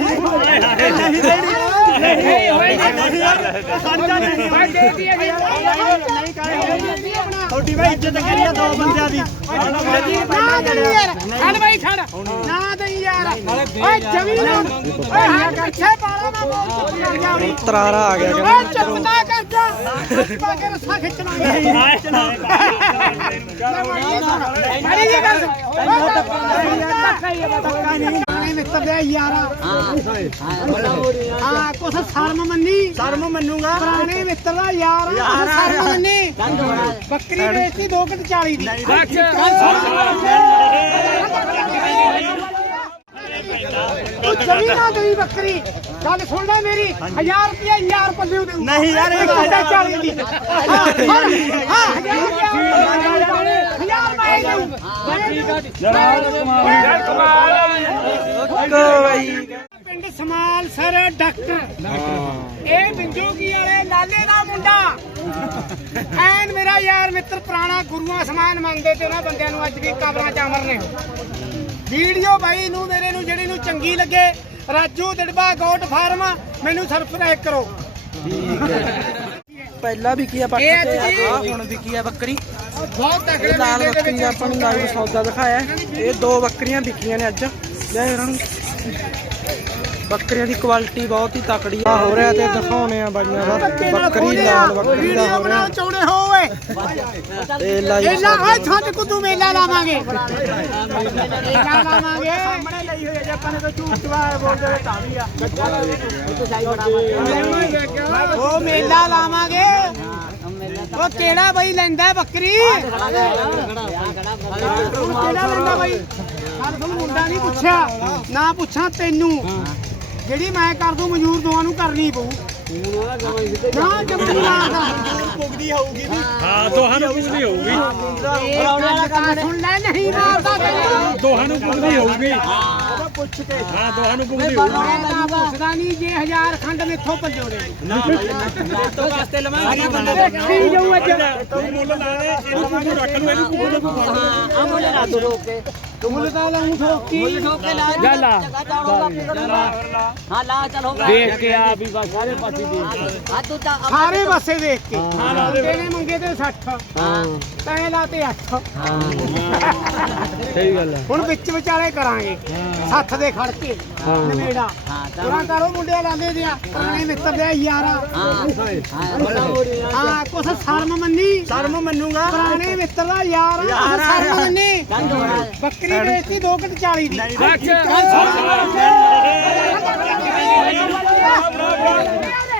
ਨਹੀਂ ਦੇਣੀ ਨਹੀਂ ਹੋਏ ਨਹੀਂ ਸਾਡਾ ਨਹੀਂ ਨਹੀਂ ਕਰਾਂਗੇ ਤੁਹਾਡੀ ਭਾਈ ਇੱਜ਼ਤ ਕਰੀ ਆ ਦੋ ਬੰਦਿਆਂ ਦੀ ਨਾ ਦੇ ਯਾਰ ਹਣ ਭਾਈ ਛੜ ਨਾ। ਦੇ ਯਾਰ ਓਏ ਜ਼ਮੀਨ ਓਏ ਹੱਥ ਪਿੱਛੇ ਪਾਲਾ ਨਾ ਬੋਲ ਚੁੱਪ ਕਰ ਜਾ ਉਰੀ ਤਰਾਰਾ ਆ ਗਿਆ ਓਏ ਚੁੱਪ ਨਾ ਕਰ ਜਾ ਪਾ ਕੇ ਰਸਾ ਖਿੱਚਣਾ ਮਾਰੀ ਜੀ ਗੱਲ ਹੈ ਧੱਕਾ ਨਹੀਂ ਮਿੱਤਰ ਦੇ ਯਾਰਾ ਹਾਂ ਕੁਛ ਸ਼ਰਮ ਮੰਨੀ। ਸ਼ਰਮ ਮੰਨੂਗਾ। ਪੁਰਾਣੇ ਮਿੱਤਰ ਦਾ ਯਾਰ ਕੁਛ ਸ਼ਰਮ ਮੰਨੀ। ਬੱਕਰੀ ਵੇਚੀ 2 ਕਿਟ 40 ਦੀ। ਤੂੰ ਜ਼ਮੀਨਾਂ ਗਈ ਬੱਕਰੀ। ਗੱਲ ਸੁਣ ਲੈ ਮੇਰੀ। 1000 ਰੁਪਏ ਯਾਰ ਪੱਲੇ ਦੇ ਨਹੀਂ ਯਾਰ, ਇਹ ਕਿੱਥੇ ਗੱਲ- 40 ਦੀ। ਹਾਂ 1000 ਮੈਂ ਦਊਂ ਪਿੰਡ ਸਮਾਲ ਸਰ ਡਾਕਟਰ ਇਹ ਬਿੰਜੋਗੀ ਵਾਲੇ ਲਾਲੇ ਦਾ ਮੁੰਡਾ। ਐਨ ਮੇਰਾ ਯਾਰ ਮਿੱਤਰ ਪੁਰਾਣਾ ਗੁਰੂਆਂ ਸਮਾਨ ਮੰਨਦੇ ਤੇ ਉਹਨਾਂ ਬੰਦਿਆਂ ਨੂੰ ਅੱਜ ਵੀ ਕਬਰਾਂ ਚ ਅਮਰ ਨੇ। ਵੀਡੀਓ ਬਾਈ ਨੂੰ ਮੇਰੇ ਨੂੰ ਜਿਹੜੀ ਨੂੰ ਚੰਗੀ ਲੱਗੇ ਰਾਜੂ ਦੜਬਾ ਗੋਟ ਫਾਰਮ ਮੈਨੂੰ ਸਰਪ੍ਰਾਈਜ਼ ਕਰੋ ਪਹਿਲਾਂ ਵੀ ਕੀ ਆ। ਆ ਹੁਣ ਵੀ ਕੀ ਆ ਬੱਕਰੀ? ਬਹੁਤ ਤਕੜੇ ਇਹ ਲਾਲ ਮੇਲੇ ਦੇ ਬੱਕਰੀ ਵਿੱਚ ਦਾ ਆਪਾਂ ਨੂੰ ਲਾਈਵ ਸੌਦਾ ਦਿਖਾਇਆ ਹੈ। ਇਹ ਦੋ ਬੱਕਰੀਆਂ ਵਿਕੀਆਂ ਨੇ ਅੱਜ। ਲੈ ਇਹਨਾਂ ਨੂੰ। ਬੱਕਰੀਆਂ ਦੀ ਕੁਆਲਿਟੀ ਬਹੁਤ ਹੀ ਤਕੜੀ ਆ। ਹੋ ਰਿਹਾ ਤੇ ਦਿਖਾਉਣੇ ਆ ਬਾਈਆਂ ਦਾ। ਬੱਕਰੀ ਲਾਲ ਬੱਕਰੀ ਦਾ ਹੋ ਰਿਹਾ। ਚੌੜੇ ਹੋ ਓਏ? ਤੇ ਲਾਈਵ ਮੇਲਾ ਓਏ ਛੱਡ ਕੁੱਦੂ ਮੇਲਾ ਲਾਵਾਂਗੇ। ਮੇਲਾ ਲਾਵਾਂਗੇ। ਸਾਹਮਣੇ ਲਈ ਹੋਈ ਹੈ ਜੇ ਆਪਾਂ ਨੇ ਤਾਂ ਝੂਠ ਵਾ ਬੋਲ ਦੇਵੇ ਤਾਂ ਵੀ ਆ। ਉਹ ਮੇਲਾ ਲਾਵਾਂਗੇ। ਉਹ ਕਿਹੜਾ ਬਈ ਲੈਂਦਾ ਬੱਕਰੀ? ਉਹ ਕਿਹੜਾ ਲੈਂਦਾ ਬਈ? ਕੱਲ ਤੁਹਾਨੂੰ ਮੁੰਡਾ ਨਹੀਂ ਪੁੱਛਿਆ। ਨਾ ਪੁੱਛਾਂ ਤੈਨੂੰ। ਜਿਹੜੀ ਮੈਂ ਕਰ ਦੂੰ ਮਜ਼ਦੂਰ ਦੋਵਾਂ ਨੂੰ ਕਰਨੀ ਪਊ। ਨਾ ਜਮਾ ਨਹੀਂ ਆਉਂਦਾ। ਪੁੱਗਦੀ ਹੋਊਗੀ ਵੀ ਹਾਂ ਦੋਹਾਂ ਨੂੰ ਪੁੱਛਦੀ ਹੋਊਗੀ। ਸੁਣ ਲੈ ਨਹੀਂ ਮਾਰਦਾ ਤੈਨੂੰ। ਦੋਹਾਂ ਨੂੰ ਪੁੱਛਦੀ ਹੋਊਗੀ। ਪੁੱਛ ਕੇ। ਹਾਂ ਦੋਹਾਂ ਨੂੰ ਮੈਂ ਤਾਂ ਪੁੱਛਦਾ ਨਹੀਂ ਜੇ ਹਜ਼ਾਰ ਖੰਡ ਮੇਥੋਂ ਪੱਜੋੜੇ ਤੋਂ ਵਾਸਤੇ ਲਵਾਂਗੇ। ਦੇਖੀ ਜਾਊ ਅੱਜ। ਤੂੰ ਮੁੱਲ ਲਾ ਦੇ ਇਹਨੂੰ ਕੁੱਕੂ ਰੱਖ ਲਓ ਇਹਨੂੰ ਕੁੱਕੂ ਨੂੰ ਫੜ ਮੁੱਲ ਤਾਂ ਲਾਉਂ ਠੋਕੀ ਦੇਖ ਕੇ ਆ ਵੀ ਬਸ ਸਾਰੇ ਪਾਸੇ ਦੇਖ ਸਾਰੇ ਪਾਸੇ ਦੇਖ ਕੇ। ਮੰਗੇ ਤੇ 60 ਤੈਂ ਲਾਤੇ 8 ਸਹੀ ਗੱਲ ਹੈ। ਹੁਣ ਵਿੱਚ ਵਿਚਾਲੇ ਕਰਾਂਗੇ। 60 ਦੇ ਖੜ ਕੇ ਨਵੇੜਾ। ਉਹਨਾਂ ਕਰੋ ਮੁੰਡਿਆਂ ਲਾਂਦੇ ਦਿਆ ਪੁਰਾਣੇ ਮਿੱਤਰ ਦੇ ਯਾਰਾ ਹਾਂ ਕੁਛ ਸ਼ਰਮ ਮੰਨੀ। ਸ਼ਰਮ ਮੰਨੂਗਾ? ਪੁਰਾਣੇ ਮਿੱਤਰ ਦਾ ਯਾਰ ਕੁਛ ਸ਼ਰਮ ਮੰਨੀ। ਬੱਕਰੀ ਵੇਚੀ 2 ਕਿਟ 40 ਦੀ। ਭੱਜ ਲਿਆ।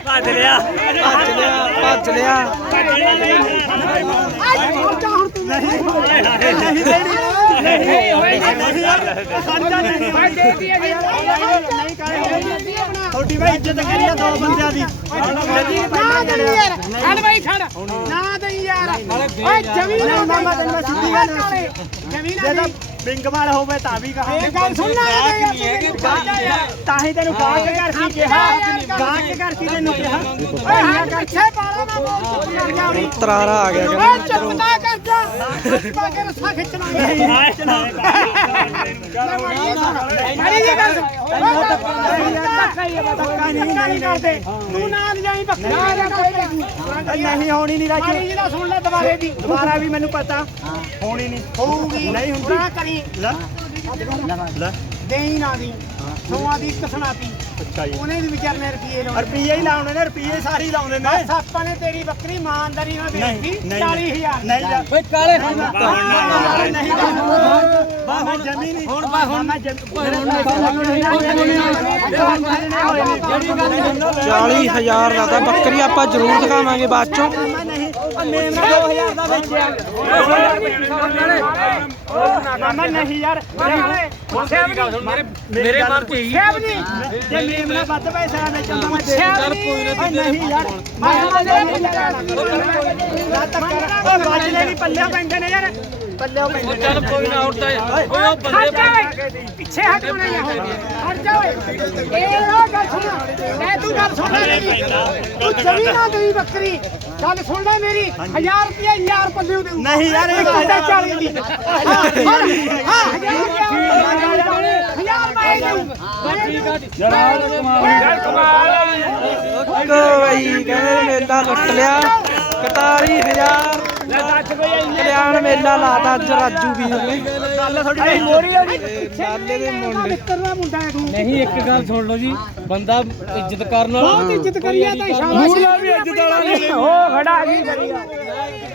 ਭੱਜ ਲਿਆ। ਭੱਜ ਲਿਆ। ਅੱਜ ਪਹੁੰਚਾ ਹੁਣ ਤੂੰ ਨਹੀਂ। ਦੇਣੀ ਨਹੀਂ ਹੋਏ ਨਹੀਂ ਯਾਰ ਨਹੀਂ ਭਾਈ ਦੇ ਦੀ ਜੀ ਨਹੀਂ ਕਰਾਂਗੇ ਤੁਹਾਡੀ ਭਾਈ ਇੱਜ਼ਤ ਕਰੀ ਆ ਦੋ ਬੰਦਿਆਂ ਦੀ ਨਾ ਦੇ ਯਾਰ ਹਣ ਭਾਈ ਛੜ ਨਾ ਦੇ ਯਾਰ ਓਏ ਜ਼ਮੀਨ ਨਹੀਂ, ਮਾਮਾ ਤੈਨੂੰ ਸਿੱਧੀ ਗੱਲ ਜ਼ਮੀਨ ਜੇ ਬਿੰਗਵਾਲ ਹੋਵੇ ਤਾਂ ਵੀ ਕਹਾਂਗੇ ਇਹ ਗੱਲ ਸੁਣ ਲੈ ਤਾਂ ਹੀ ਤੈਨੂੰ ਗਾਹ ਕੇ ਘਰ ਕੀ ਕਿਹਾ ਗਾਹ ਕੇ ਘਰ ਕੀ ਤੈਨੂੰ ਕਿਹਾ ਓਏ ਹੱਥ ਪਿੱਛੇ ਪਾਲਾ ਨਾ ਤਰਾਰਾ ਆ ਗਿਆ ਓਏ ਚੁੱਪ ਨਾ ਕਰ ਜਾ। ਪਾ ਕੇ ਰਸਾ ਖਿੱਚਣਾ ਮਾਰੀ ਜੀ ਗੱਲ ਤੂੰ ਨਾਲ ਜਾਈ ਬੱਕਰੀ ਨਹੀਂ ਹੋਣੀ ਨਹੀਂ ਮਾਰੀ ਜੀ ਦਾ ਸੁਣ ਲੈ ਦੁਬਾਰੇ ਦੀ ਦੁਬਾਰਾ ਵੀ ਮੈਨੂੰ ਪਤਾ ਹੋਣੀ ਨਹੀਂ ਹੋਊਗੀ ਨਹੀਂ ਹੁੰਦੀ। ਨਾ ਕਰੀ ਲੈ। ਲੈ। ਦੇਈ ਨਾ ਦੀ। ਸੋਆਂ ਦੀ ਕਸਣਾਤੀ ਅੱਛਾ ਜੀ ਉਹਨੇ ਵੀ ਵਿਚਾਰਨੇ ਰੁਪਏ ਲਾਉਣੇ ਰੁਪਈਏ ਹੀ ਲਾਉਣੇ ਨੇ ਰੁਪਈਏ ਸਾਰੇ ਹੀ ਲਾਉਂਦੇ ਨੇ ਬਸ ਆਪਾਂ ਨੇ ਤੇਰੀ ਬੱਕਰੀ ਇਮਾਨਦਾਰੀ ਨਾਲ ਵੇਚੀ ਨਹੀਂ ਨਹੀਂ 40000 ਨਹੀਂ ਜਾ ਓਏ ਕਾਲੇ ਨਹੀਂ ਬਾ ਹੁਣ ਜ਼ਮੀਨ ਹੀ ਹੁਣ ਬਾ ਹੁਣ ਮੈਂ ਜਿਹੜੀ ਗੱਲ 40000 ਦਾ ਤਾਂ ਬੱਕਰੀ ਆਪਾਂ ਜ਼ਰੂਰ ਦਿਖਾਵਾਂਗੇ ਬਾਅਦ ਚੋਂ ਮੇਮਣਾ 2000 ਦਾ ਵੇਚਿਆ ਮਾਮਾ ਨਹੀਂ ਯਾਰ ਮੇਰੇ ਮਰ ਤੇ ਹੀ ਸੇਬ ਨਹੀਂ ਜੇ ਮੇਮਣਾ ਵੱਧ ਪੈਸਾ ਦਾ ਵੇਚਣ ਮੈਂ ਦੇ ਸੇਬ ਨਹੀਂ ਨਹੀਂ ਯਾਰ ਮੈਂ ਨਹੀਂ ਨਾ ਤੱਕ ਉਹ ਬਾਜਲੇ ਵੀ ਪੱਲੇ ਪੈਂਦੇ ਨੇ ਯਾਰ ਨੇ ਚੱਲ ਕੋਈ ਨਾ ਤਾਂ ਓਏ ਉਹ ਜਾ ਓਏ। ਪਿੱਛੇ ਹਟ ਹੋਣਾ ਯਾਰ ਹਟ ਜਾ। ਓਏ। ਇਹ ਆ ਗੱਲ ਸੁਣ। ਲੈ ਤੂੰ ਗੱਲ ਸੁਣ ਲੈ ਤੂੰ ਜ਼ਮੀਨਾਂ ਗਈ ਬੱਕਰੀ। ਗੱਲ ਸੁਣ ਲੈ ਮੇਰੀ। 1000 ਰੁਪਏ ਯਾਰ ਪੱਲੇ ਦੇ ਨਹੀਂ ਯਾਰ, ਇਹ ਗੱਲ- 40 ਦੀ। ਹਾਂ ਹਾਂ 1000 ਹਜ਼ਾਰ ਮੈਂ ਦਊਂ ਓਕੇ ਬਈ ਕਹਿੰਦੇ ਮੇਲਾ ਲੁੱਟ ਲਿਆ। 41000 ਕਲਿਆਣ ਮੇਲਾ ਲਾਤਾ ਅੱਜ ਰਾਜੂ ਵੀਰ ਨੇ ਗੱਲ ਥੋੜੀ ਮੋਰੀ ਆ ਜੀ ਤੇ ਲਾਲੇ ਦੇ ਮੁੰਡੇ। ਮਿੱਤਰ ਦਾ ਮੁੰਡਾ ਹੈ ਤੂੰ ਨਹੀਂ ਇੱਕ ਗੱਲ ਸੁਣ ਲਓ ਜੀ ਬੰਦਾ ਇੱਜ਼ਤ ਕਰਨ ਵਾਲਾ। ਬਹੁਤ ਇੱਜ਼ਤ ਕਰੀ ਆ ਤਾਂ ਸ਼ਾਬਾਸ਼। ਵੀ ਇੱਜ਼ਤ ਵਾਲਾ ਨਹੀਂ। ਉਹ ਖੜਾ ਜੀ ਵਧੀਆ।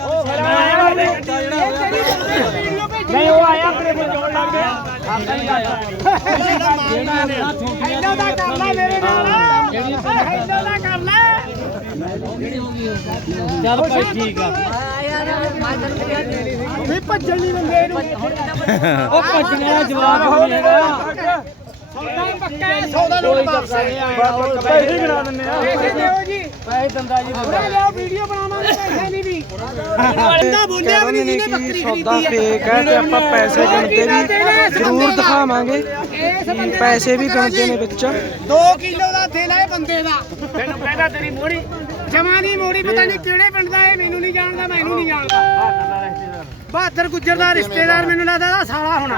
ਉਹ ਖੜਾ ਨਹੀਂ ਉਹ ਆਇਆ ਆਪਣੇ ਕੋਲ ਜੋੜ ਲੱਗ ਗਿਆ। ਦਾ ਕਰ ਲੈ ਮੇਰੇ ਨਾਲ। ਦਾ ਕਰ ਲੈ। ਚੱਲ ਭਾਈ ਠੀਕ ਆ। ਵੀ ਭੱਜਣ ਨਹੀਂ ਦਿੰਦੇ ਇਹਨੂੰ। ਉਹ ਭੱਜਣ ਵਾਲਾ ਜਵਾਬ ਨਹੀਂ ਹੈਗਾ। ਸੌਦਾ ਪੱਕਾ ਹੈ ਸੌਦਾ ਲੋੜ ਵਾਪਸ ਹੈ ਪੈਸੇ ਗਿਣਾ ਦਿੰਨੇ ਆ। ਪੈਸੇ ਦਿਓ ਜੀ। ਪੈਸੇ ਦੰਦਾ ਜੀ ਉਰੇ ਲਿਓ ਵੀਡੀਓ ਬਣਾਵਾਂਗੇ ਪੈਸੇ ਨਹੀਂ ਵੀ। ਬੰਦਾ ਬੋਲਿਆ ਵੀ ਨਹੀਂ ਜਿਹਨੇ ਬੱਕਰੀ ਸੌਦਾ ਖਰੀਦੀ ਹੈ ਫੇਕ ਹੈ ਤੇ ਆਪਾਂ ਪੈਸੇ ਗਿਣਦੇ ਵੀ ਜ਼ਰੂਰ ਦਿਖਾਵਾਂਗੇ। ਪੈਸੇ ਵੀ ਗਿਣਦੇ ਨੇ ਵਿੱਚ। 2 ਕਿਲੋ ਦਾ ਦਿਲ ਹੈ ਬੰਦੇ ਦਾ। ਤੈਨੂੰ ਕਹਿੰਦਾ ਤੇਰੀ ਮੋੜੀ ਜਮਾਂ ਦੀ ਮੋੜੀ, ਪਤਾ ਨਹੀਂ ਕਿਹੜੇ ਪਿੰਡ ਦਾ ਇਹ, ਮੈਨੂੰ ਨਹੀਂ ਜਾਣਦਾ, ਮੈਨੂੰ ਨਹੀਂ ਜਾਣਦਾ। ਬਹਾਦਰ ਗੁੱਜਰ ਦਾ ਰਿਸ਼ਤੇਦਾਰ ਮੈਨੂੰ ਲੱਗਦਾ ਇਹਦਾ ਸਾਲਾ ਹੋਣਾ।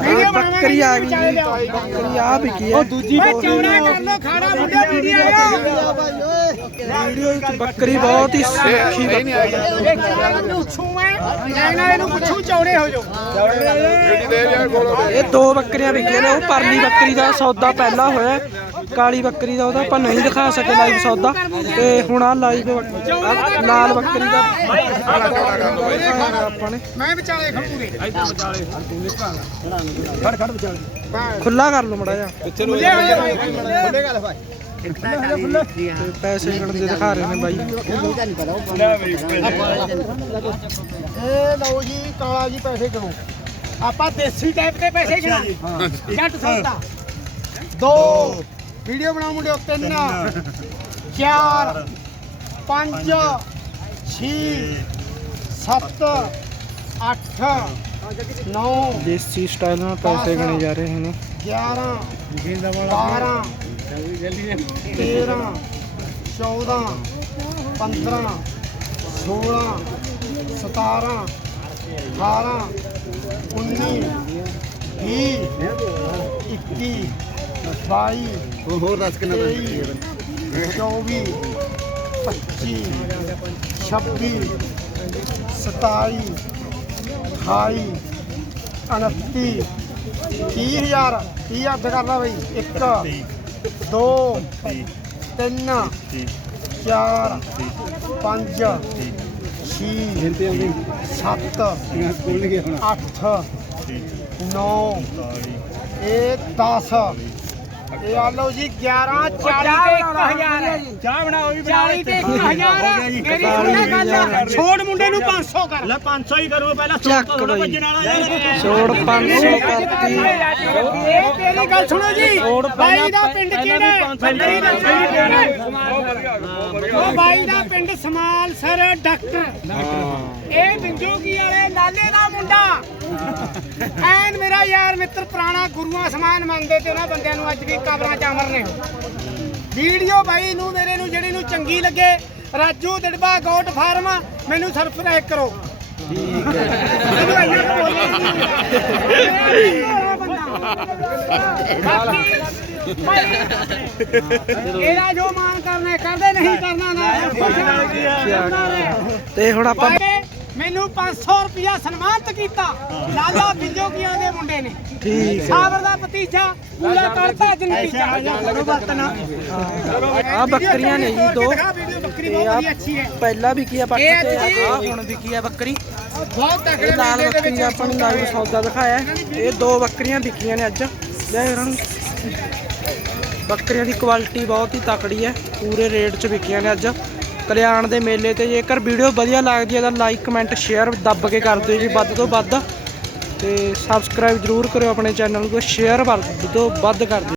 ਵੀਡੀਓ ਬੱਕਰੀ ਆ ਗਈ। ਜੀ ਬੱਕਰੀ ਆ ਵਿਕੀ ਹੈ ਦੂਜੀ ਓਏ ਚੌੜਾ ਕਰ ਲੋ ਖਾੜਾ ਮੁੰਡਾ ਵੀਡੀਓ ਵੀਡੀਓ ਵਿੱਚ ਬੱਕਰੀ ਬਹੁਤ ਹੀ ਸੁੱਖੀ ਬੱਕਰੀ। ਇਹ ਚੌੜਾ ਲੈਣਾ ਇਹਨੂੰ ਪੁੱਛੂ ਚੌੜੇ ਹੋ ਜਾਓ। ਇਹ ਦੋ ਬੱਕਰੀਆਂ ਵਿਕੀਆਂ ਨੇ ਉਹ ਪਰਲੀ ਬੱਕਰੀ ਦਾ ਸੌਦਾ ਪਹਿਲਾਂ ਹੋਇਆ। ਹੈ। ਕਾਲੀ ਬੱਕਰੀ ਦਾ ਉਹਦਾ ਆਪਾਂ ਨਹੀਂ ਦਿਖਾ ਸਕੇ ਲਾਈਵ ਸੌਦਾ। ਤੇ ਹੁਣ ਆ ਲਾਈਵ ਲਾਲ ਬੱਕਰੀ ਦਾ ਆਪਾਂ ਨੇ ਮੈਂ ਵਿਚਾਲੇ। ਖੜੂਗੇ ਖੁੱਲਾ ਕਰ ਲਓ ਮੜਾ ਜਾ ਮੁਝੇ ਹੋਏ ਭਾਈ। ਪੈਸੇ ਗਣਦੇ ਦਿਖਾ ਰਹੇ ਨੇ ਬਾਈ। ਇਹ ਲਓ ਜੀ ਕਾਲਾ ਜੀ ਪੈਸੇ ਗਿਣੋ ਆਪਾਂ ਦੇਸੀ ਟਾਈਪ ਦੇ ਪੈਸੇ ਗਿਣਾ ਜੱਟ ਸੌਦਾ। ਦੋ। ਵੀਡੀਓ ਬਣਾਓ ਮੁੰਡਿਓ ਤਿੰਨ ਚਾਰ ਪੰਜ ਛੇ ਸੱਤ ਅੱਠ ਨੌ ਦੇਸੀ ਸਟਾਈਲ ਨਾਲ ਪੈਸੇ ਗਣੇ ਜਾ ਰਹੇ ਨੇ। 11 12 13 14 15 16 17 18 19 20 21 22 ਹੋਰ ਦੱਸ ਕਿੰਨਾ 24 25 26 27 28 29 30000 30 ਹੱਦ ਕਰ ਲਾ ਬਈ 1 2 3 4 5 6 7 8 9 ਇਹ 10 ਇਹ ਆ ਲਓ ਜੀ 11 40 ਤੇ 1000 ਹੈ ਚਾਹ ਬਣਾਓ ਵੀ 40 ਤੇ 1000 ਮੇਰੀ ਸੁਣਨਾ ਗੱਲ। ਛੋੜ ਮੁੰਡੇ ਨੂੰ 500 ਕਰ। ਲੈ 500 ਹੀ ਕਰੋ ਪਹਿਲਾਂ ਚੱਕ ਬਈ। ਭੱਜਣ ਵਾਲਾ ਯਾਰ। ਛੋੜ 500 ਕਰਤੀ। ਇਹ ਤੇਰੀ ਗੱਲ ਸੁਣੋ ਜੀ। ਬਾਈ ਦਾ ਪਿੰਡ ਕਿਹੜਾ ਹੈ? ਬੱਕਰੀ ਦਾ ਪਿੰਡ ਕਿਹੜਾ ਹੈ? ਉਹ ਬਾਈ ਦਾ ਪਿੰਡ ਸਮਾਲ ਸਰ ਡਾਕਟਰ ਇਹ ਬਿੰਜੋਗੀ ਵਾਲੇ ਲਾਲੇ ਦਾ ਮੁੰਡਾ। ਐਨ ਮੇਰਾ ਯਾਰ ਮਿੱਤਰ ਪੁਰਾਣਾ ਗੁਰੂਆਂ ਸਮਾਨ ਮੰਨਦੇ ਤੇ ਉਹਨਾਂ ਬੰਦਿਆਂ ਨੂੰ ਅੱਜ ਵੀ ਕਬਰਾਂ ਚ ਅਮਰ ਨੇ। ਵੀਡੀਓ ਬਾਈ ਨੂੰ ਮੇਰੇ ਨੂੰ ਜਿਹੜੀ ਨੂੰ ਚੰਗੀ ਲੱਗੇ ਰਾਜੂ ਦੜਬਾ ਗੋਟ ਫਾਰਮ ਮੈਨੂੰ ਸਰਪ੍ਰਾਈਜ਼ ਕਰੋ। ਠੀਕ ਹੈ ਇਹਦਾ ਜੋ ਮਾਨ ਕਰਨਾ ਕਰਦੇ ਨਹੀਂ ਕਰਨਾ ਨਾ ਤੇ ਹੁਣ ਆਪਾਂ ਮੈਨੂੰ 500 ਰੁਪਿਆ ਸਨਮਾਨਿਤ ਕੀਤਾ। ਲਾਲਾ ਬਿੰਜੋਗੀਆਂ ਦੇ ਮੁੰਡੇ ਨੇ। ਠੀਕ ਹੈ। ਸਾਬਰ ਦਾ ਭਤੀਜਾ ਪੂਰਾ ਕਰਤਾ ਵਰਤਣਾ। ਆ ਬੱਕਰੀਆਂ ਨੇ ਜੀ ਦੋ। ਬੱਕਰੀ ਤੇ ਬਹੁਤ ਆ ਵਧੀਆ ਅੱਛੀ ਹੈ। ਪਹਿਲਾਂ ਵਿਕੀ ਆ ਪੱਟ ਇਹ ਤੇ ਆ ਹੁਣ ਵਿਕੀ ਆ ਬੱਕਰੀ। ਬਹੁਤ ਤਕੜੇ ਲਾਲ ਮੇਲੇ ਦੇ ਬੱਕਰੀ ਵਿੱਚ ਦਾ ਆਪਾਂ ਨੂੰ ਲਾਈਵ ਸੌਦਾ ਦਿਖਾਇਆ। ਇਹ ਦੋ ਬੱਕਰੀਆਂ ਵਿਕੀਆਂ ਨੇ ਅੱਜ। ਲੈ ਇਹਨਾਂ ਨੂੰ। ਬੱਕਰੀਆਂ ਦੀ ਕੁਆਲਿਟੀ ਬਹੁਤ ਹੀ ਤਕੜੀ ਹੈ। ਪੂਰੇ ਰੇਟ 'ਚ ਵਿਕੀਆਂ ਨੇ ਅੱਜ। ਕਲਿਆਣ ਦੇ ਮੇਲੇ ਤੇ ਜੇਕਰ ਵੀਡੀਓ ਵਧੀਆ ਲੱਗਦੀ ਹੈ ਤਾਂ ਲਾਈਕ ਕਮੈਂਟ ਸ਼ੇਅਰ ਦੱਬ ਕੇ ਕਰ ਦਿਓ ਜੀ ਵੱਧ ਤੋਂ ਵੱਧ। ਤੇ ਸਬਸਕ੍ਰਾਈਬ ਜਰੂਰ ਕਰਿਓ ਆਪਣੇ ਚੈਨਲ ਨੂੰ ਸ਼ੇਅਰ ਵੱਧ ਤੋਂ ਵੱਧ ਕਰ ਦਿਓ।